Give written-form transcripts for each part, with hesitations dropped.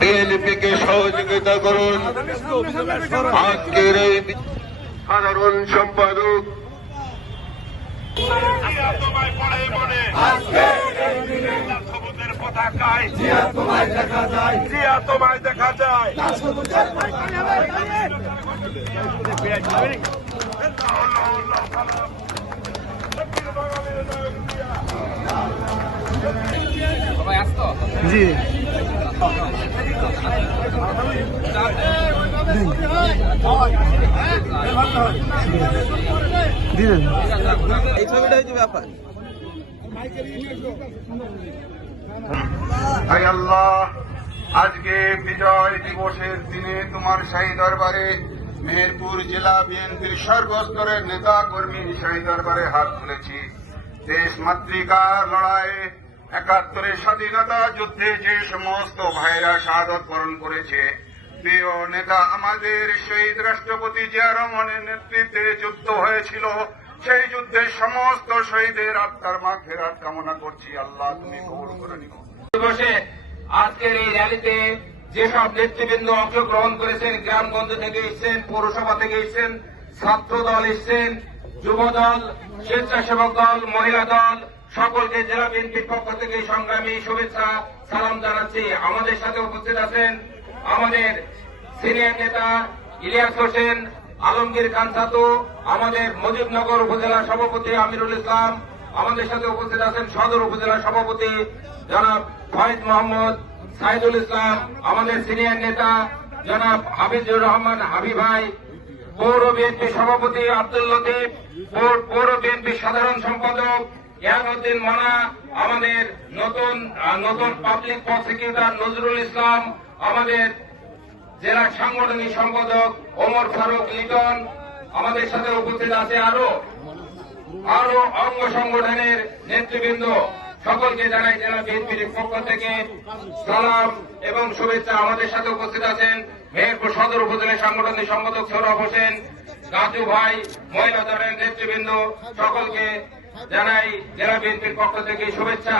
বিএনপিকে সহযোগিতা করুন। আজকের এই সাধারণ সম্পাদক তোমায় পড়ে মনে সবুজের পতাকায় তোমায় দেখা যায়, তোমায় দেখা যায়। জি দিলেন এই ছবিটা হচ্ছে ব্যাপার। হায় আল্লাহ, আজকে বিজয় দিবসের দিনে তোমার শাহী দরবারে মেহেরপুর জেলা বিএনপির সর্বস্তরের নেতা কর্মী শাহী দরবারে হাত তুলেছি। দেশ মাতৃকার লড়াইয়ে ৭১ স্বাধীনতা যুদ্ধে যে সমস্ত ভাইরা শাহাদত বরণ করেছে, প্রিয় নেতা আমাদের শহীদ রাষ্ট্রপতি জিয়া রহমানের নেতৃত্বে যুদ্ধ হয়েছিল, সেই যুদ্ধের সমস্ত শহীদের আত্মার মাগফিরাত কামনা করছি। আল্লাহ তুমি কবুল করে নিও। দিবসে আজকের এই র্যালিতে যেসব নেতৃবৃন্দ অংশগ্রহণ করেছেন, গ্রামগঞ্জ থেকে এসছেন, পৌরসভা থেকে এসছেন, ছাত্র দল এসছেন, যুব দল, স্বেচ্ছাসেবক দল, মহিলা দল, সকলকে জেলা বিএনপির পক্ষ থেকে সংগ্রামী শুভেচ্ছা সালাম জানাচ্ছি। আমাদের সাথে উপস্থিত আছেন আমাদের সিনিয়র নেতা ইলিয়াস হোসেন, আলমগীর খান ছাতু, আমাদের মুজিবনগর উপজেলা সভাপতি আমিরুল ইসলাম, আমাদের সাথে উপস্থিত আছেন সদর উপজেলা সভাপতি জনাব ফয়েজ মোহাম্মদ, সাইদুল ইসলাম, আমাদের সিনিয়র নেতা জনাব হাফিজুর রহমান হাবি ভাই, পৌর বিএনপি সভাপতি আব্দুল লতিফ, পৌর বিএনপি সাধারণ সম্পাদক ইয়ানুদ্দিন মানা, আমাদের নতুন পাবলিক প্রসিকিউটর নজরুল ইসলাম, আমাদের জেলা সাংগঠনিক সম্পাদক ওমর ফারুক লিটন, আমাদের সাথে উপস্থিত আছে আরো অঙ্গ সংগঠনের নেতৃবৃন্দ। সকলকে জানাই জেলা বিএনপির পক্ষ থেকে সালাম এবং শুভেচ্ছা। আমাদের সাথে উপস্থিত আছেন মেহেরপুর সদর উপজেলা সাংগঠনিক সম্পাদক সৌরভ হোসেন, গাজু ভাই, মহিলা দলের নেতৃবৃন্দ, সকলকে জানাই জেলা বিএনপির পক্ষ থেকে শুভেচ্ছা।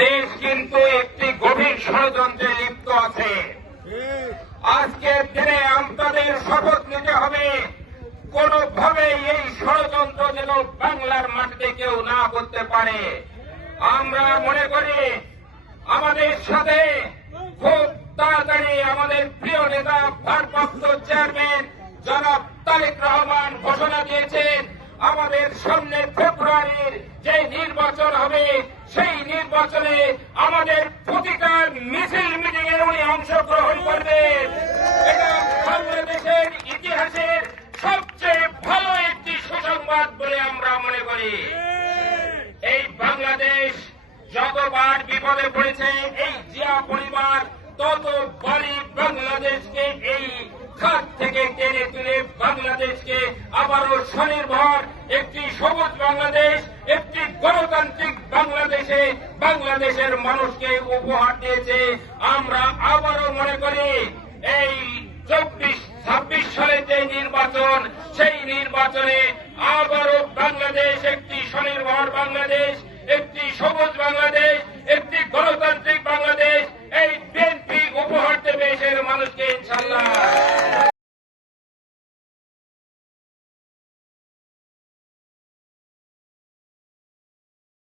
দেশ কিন্তু একটি গভীর ষড়যন্ত্রে লিপ্ত আছে। আজকের দিনে আমাদের শপথ নিতে হবে, কোনোভাবেই এই ষড়যন্ত্র যেন বাংলার মাটিতে কেউ না করতে পারে। আমরা মনে করি আমাদের সাথে খুব তাড়াতাড়ি আমাদের প্রিয় নেতা ভারপ্রাপ্ত চেয়ারম্যান জনাব তারেক রহমান ঘোষণা দিয়েছেন, আমাদের সামনে ফেব্রুয়ারির যে নির্বাচন হবে, সেই নির্বাচনে আমাদের প্রতিটা মিছিল মিটিং এ উনি অংশগ্রহণ করবেন। এটা বাংলাদেশের ইতিহাসের সবচেয়ে ভালো একটি সুসংবাদ বলে আমরা মনে করি। এই বাংলাদেশ যতবার বিপদে পড়েছে, এই জিয়া পরিবার ততবারই বাংলাদেশকে এই খাত থেকে টেনে তুলে বাংলাদেশকে আবারও স্বনির্ভর একটি সবুজ বাংলাদেশ, একটি গণতান্ত্রিক বাংলাদেশে বাংলাদেশের মানুষকে উপহার দিয়েছে। আমরা আবারও মনে করি এই ২৪-২৬ সালের যে নির্বাচন, সেই নির্বাচনে আবারও বাংলাদেশ একটি স্বনির্ভর বাংলাদেশ, একটি সবুজ বাংলাদেশ, একটি গণতান্ত্রিক বাংলাদেশ এই বিএনপি উপহার দেবে দেশের মানুষকে।